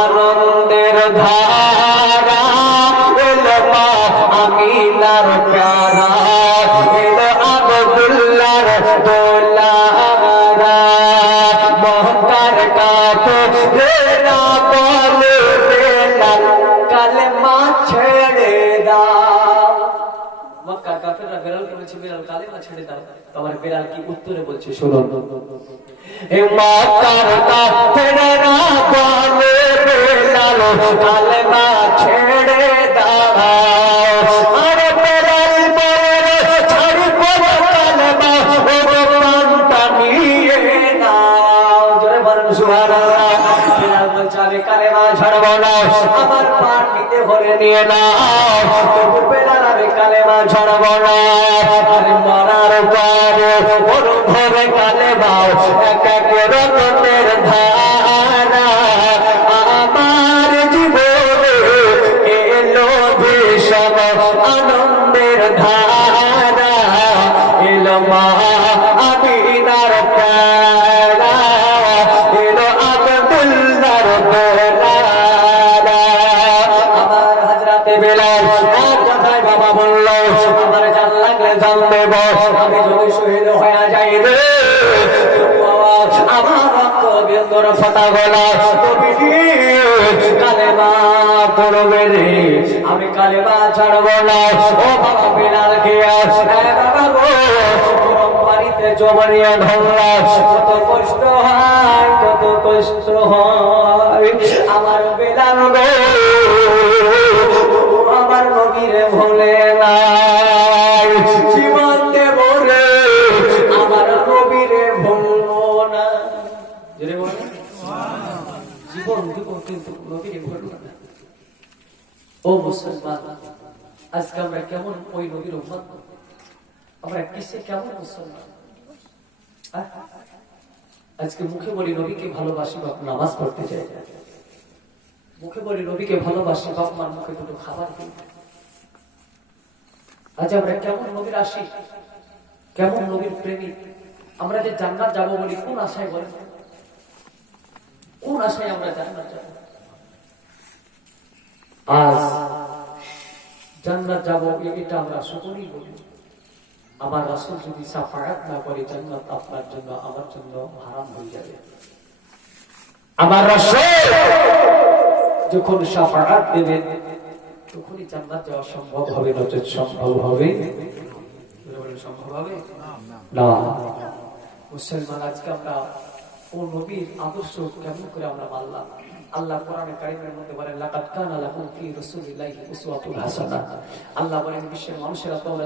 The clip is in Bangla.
আনন্দের ধারা এলো মা আমিনার প্যারা এলো আব্দুল্লাহর দোলারা মহকার কাফে না বলে বেলাল কালেমা ছেড়ে দাও। মক্কার কাফেররা বেলাল বলেছে বেলাল কালেমা ছেড়ে দাও। তোমার বেলাল কি উত্তরে বলছে শুনুন, এ মক্কার কাফেররা বলে বেলাল কালেমা ছেড়ে দাও। আরে বেলাল বলে ছাড়ব কালেমা ও প্রাণটা নিয়ে নাও। জোরে বলুন সুবহানাল্লাহ। বেলাল বলছে আমি কালেমা ছাড়ব না, আমার প্রাণ নিতে হলে নিয়ে নাও। তবু বেলাল আমি কালেমা ছাড়ব না। আরে মরার পরে ওর ঘরে কালেমা এক এক রতনের ধারা আমার জীবনে এলো ভীষণ আনন্দের ধারা এলো মা আমিনার প্যারা এলো আব্দুল্লাহর দোলারা। আমার হযরতে বেলাল এক কথায় বাবা বলল আমার জান লাগলে জান দেব, আমি যদি শহীদ হয়ে যাই রে আমার রক্ত বিন্দুর ফোঁটা গলা কবিজি কালেমা পড়বে রে, আমি কালেমা ছাড়ব না। ও বাবা বেলাল কে বাবা গো গরম পানিতে জমানিয়া ঢললা, কত কষ্ট হয় কত কষ্ট হয়। আমার বেলাল গো আমার নবীরে ভোলে নাই, জীবন দেব রে আমার নবীরে ভুলবো না। জীবন দিব কিন্তু নবীরে ভুলবো না। ও মুসলমান, আজকে আমরা কেমন ওই নবীর উম্মত, আমরা কিসে কেমন মুসলমান? আজকে মুখে বলি নবীকে ভালোবাসি, বাপ নামাজ পড়তে চাই, মুখে বলি নবীকে ভালোবাসি, বাপ মার মুখে দুটো খাবার দিই। আজ আমরা কেমন নবীর আশিক, কেমন নবীর প্রেমিক? আমরা যে জান্নাত যাব বলি কোন আশায় বলেন, কোন আশায় আমরা জান্নাত যাব? আজ জান্নাত যাব এটা আমরা সকলেই বলি। আমার রাসূল যদি শাফাআত না করে জান্নাত আপনার জন্য আমার জন্য হারাম হয়ে যাবে। আমার রাসূল যখন শাফাআত দেবেন তখনই জান্নাত যাওয়া সম্ভব হবে, নচেত সম্ভব হবে সম্ভব হবে না। মুসলমান, আজকে আমরা ও নবীর আদর্শ কেমন করে আমরা মানলাম? আল্লাহ কোরআনে কারীমের মধ্যে বলেন লাকাদ কানা লাকুম ফি রাসূলিল্লাহি উসওয়াতুন হাসানাহ। আল্লাহ বলেন বিশ্বের মানুষেরা তোমরা